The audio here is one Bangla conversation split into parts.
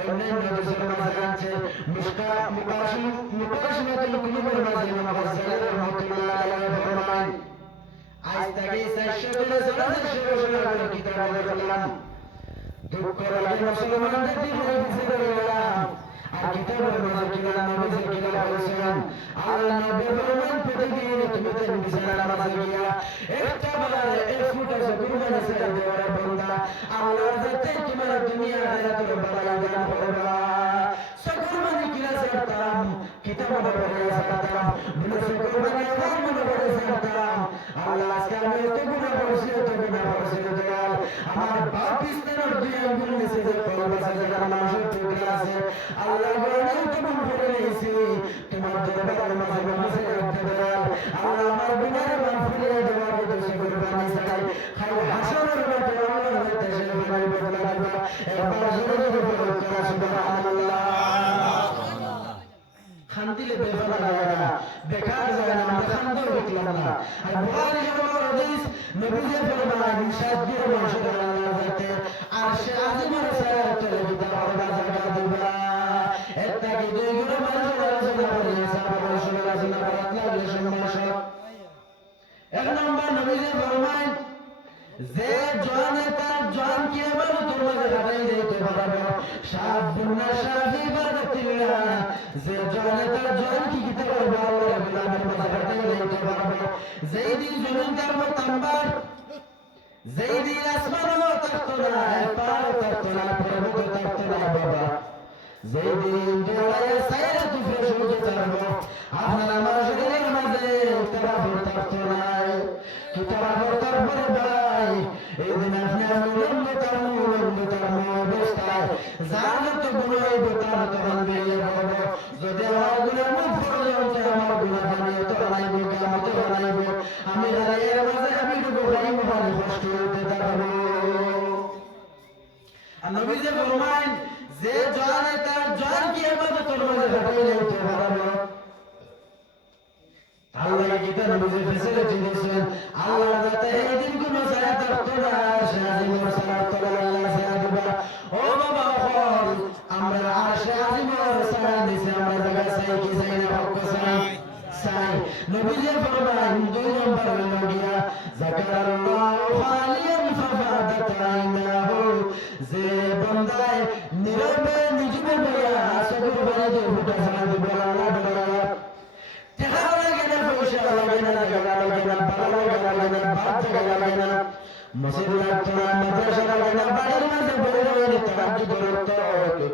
অন্যান্য দেশের মাঝে আছে মুকাশিমাতুল কুলুবের মাঝে ইমাম গাজ্জালী রাহমাতুল্লাহ আলাইহি ফরমান আজ থেকে 400 বছর কিতাব লিখলাম দুঃখ লাগে মুসলমানদের জীবনে পিছিয়ে গেলাম আর কিতাবের মাঝে কিলাম নবীজি কিলাম বলেছেন আল্লাহ নবী ফরমান প্রতিদিন তুমি তেন বিছানার মাঝে গিয়া একটা বারে এক ফুটা কুরবানি ছেড়ে দেওয়ার বান্দা আল্লাহর যাতে তোমার দুনিয়া আখিরাতের বালাই দান করবা কুরবানি কিলা ছাড়তাম কিতাবের পড়ে ছাড়তাম বলে কুরবানি আমার মনে পড়ে ছাড়তাম আল্লাহ আজকে আমি এত গুনাহ করেছি দয়াল আমার বাপ ইস্তার দুই আঙ্গুল নিচে যে কলবা সাজা মানুষের টুকরা আছে আল্লাহ বলেন তুমি করে নিয়েছি তোমার দরবারের মাঝে মাঝে দয়াল আল্লাহ আমার গুনাহের মাফ করে দেওয়ার উদ্দেশ্যে কুরবানি চাই খাই হাসরের মাঠে আল্লাহর উদ্দেশ্যে কুরবানি বদলা লাগবে একবার জোরে জোরে বলুন সুবহানাল্লাহ খান্দিলে বেফারা লাগে না বেকার যায় না আমরা খান্দও দেখলাম না আর বুখারী শরীফের হাদিস নবীজি ফরমান সাত দিন মানুষের আল্লাহ যাতে আরশে আজিমের ছায়া তলে বিদায় জায়গা দিবা এটা কি দুই গুণ মানুষের আলোচনা করে সাহাবা রাসূলের আলোচনা করাত লাগলে সম্মাস এক নম্বর নবীজি ফরমান যে জওয়ানে তার জওয়ান কি আমার তোমার হারাই দিতে পারবে শাবুন নাশাফি ইবাদাতিল্লাহ যে জওয়ানে তার জওয়ান কি কিতে পারবে আল্লাহর গোলামের মাঝে হারাই দিতে পারবে যেই দিন জমিন তার মতাম্বার যেই দিন আসমানও থাকতো না পাও থাকতো না পর্বত থাকতো না বাবা যেই দিন জড়াইয়া সাইরা তুফে সূর্য থাকবো আপনার আমার শরীরের মাঝে তারাফুর থাকতো না কি তারাফুর তারপরে ভাই এই দিন আপনি লম্বতার অবস্থায় যার তো গুণ হইব তার তখন বেরিয়ে পড়ব যদি আমার গুণের মুখ পর্যন্ত আমার গুণ বানিয়ে তো বানাইব কামতে বানাইব আমি এর মাঝে আমি ডুবো বাড়িব বাড়ি কষ্ট হইতে থাকবো আর নবীজি ফরমান যে জানে তার জান কি ইবাদতের মাঝে হারাই নিতে পারবে আল্লাহ কিতাব নবীজি ফেসিলিটি দিয়েছেন আল্লাহ যাতে এই দিন কোনো সালাত করতে না শাহিমুর সালাত করে আল্লাহ সালাত দিবা ও বাবা হল আমরা আরশে আজিমের সালাত দিছি আমরা জায়গা চাই কি চাই না হক চাই চাই নবীজি ফরমান দুই নম্বর লগিয়া যাকারাল্লাহু খালিয়ান ফাফাদাত আইনাহু যে বান্দায় নীরবে নিজবে বইয়া সবর বলে যে ফুটা সালাত দিবা আল্লাহ বলে মসজিদ লাগতো না মাদ্রাসা লাগতো না বাড়ির মাঝে বড় বড় তাহাজ্জুদ করতে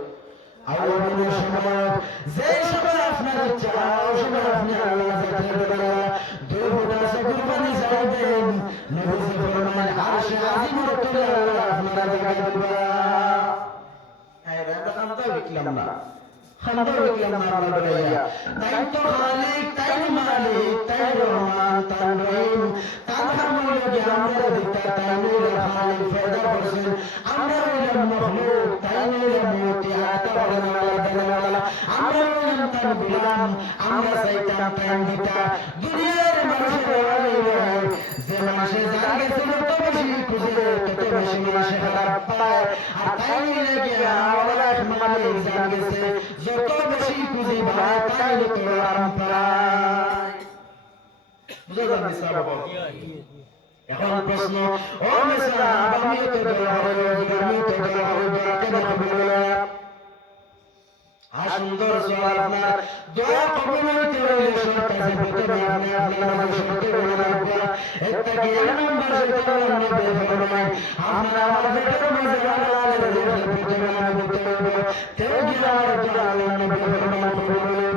আওয়ামীর সময় যে সময় আপনার ইচ্ছা ওই সময় আপনি আল্লাহ যাতে বলা দুই ফুটা কুরবানি চাইবেন নবী ফরমান আরশে আজিমের তলে আল্লাহ আপনার জায়গা দিবা এই রাতে খামটা বিকলাম না খামটা বিকলাম না আল্লাহ বলাইয়া তাই তো মালিক তাই মালিক তাই রহমান তাই রহিম তার মূল্য যে আমরা দিতা তাই নিলে খালিক ফয়দা করছেন আমরা হইলাম মখলুক তাই নিলে মুতি আতা বলেন আল্লাহ আমরা হইলাম তার গোলাম আমরা চাইতাম তাই দিতা দুনিয়ার মানুষের আলাইলে যে মানুষের যার গেছে তত বেশি খুঁজে তত বেশি মানুষে খারাপ পায় আর তাই নিলে গিয়া আল্লাহ মালিক যার গেছে যত বেশি খুঁজে ভাই তাই তো আরাম পায় বুঝা যাচ্ছে বাবা এখন প্রশ্ন ও মেসা আমি তো দোয়া হবে আমি তো দোয়া হবে কেন বলে সুন্দর সওয়াল আপনার দোয়া কবুল হইতে হইলে সরকার প্রথমে আপনি আপনার মানুষ হতে বলেন আপনারা একটা কি নাম্বার সেটা আপনি বের করবেন আপনারা আমার পেটের মাঝে আল্লাহর প্রথমে নাম বলতে হবে তেও গিলার দোয়া আল্লাহ নবী ফরমান বলেন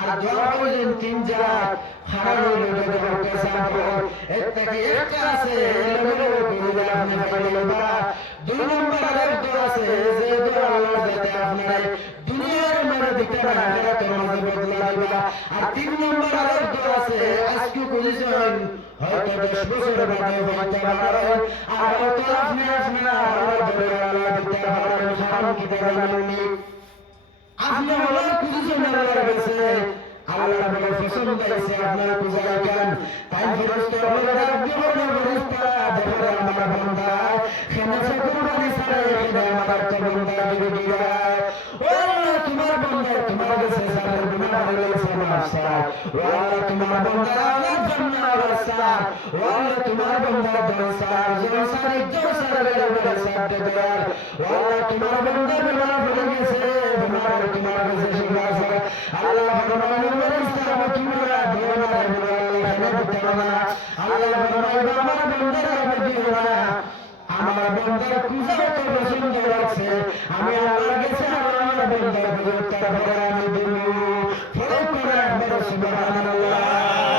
আর দোয়া করেন তিন জাত হারানো লোকের করতে সাবধান একটা কি একটা আছে লোকের বলে আপনি বলেন বা দুই নম্বরের দোয়া আছে যে দোয়া আল্লাহ যাতে আপনার দুনিয়ার মনে দিতে না আখিরাতের মাঝে বদলা দিবা আর তিন নম্বরের দোয়া আছে আজকে বুঝেছেন হয়তো 10 বছর বাদে হয়তো পারেন আর হয়তো আপনি আল্লাহ বলে আল্লাহ দিতে পারেন কারণ কি জানেননি আপনি আল্লাহ বুঝেছেন আল্লাহর কাছে আল্লাহ বলে পছন্দ হয়েছে আপনারা বুঝাই কেন তাই ফেরেশতা বলে রাব্বি বলে ফেরেশতা দেখো আমার বান্দা খেনা কুরবানি ছাড়া এখানে আমার বান্দা ছেড়ে দিয়া ও আল্লাহ তোমার বান্দা তোমার কাছে সালাম গুনাহ হয়ে গেছে মাফ ও আল্লাহ তোমার বান্দা আমার জন্য রাস্তা ও আল্লাহ তোমার বান্দা দরসার জোসার জোসার বেলা সাথে দয়াল ও আল্লাহ তোমার বান্দা বেলা পড়ে গেছে তোমার তোমার কাছে শিফা আছে আল্লাহ ফরমায় রাস্তা তোমরা দিও না আল্লাহ দিতে না আল্লাহ ফরমায় আমার বান্দারা দিও না আমার বান্দার কুজা তো পছন্দ আছে আমি আল্লাহর কাছে আমার বান্দার কুজা তারপরে আমি দেব ফরক করে একবার সুবহানাল্লাহ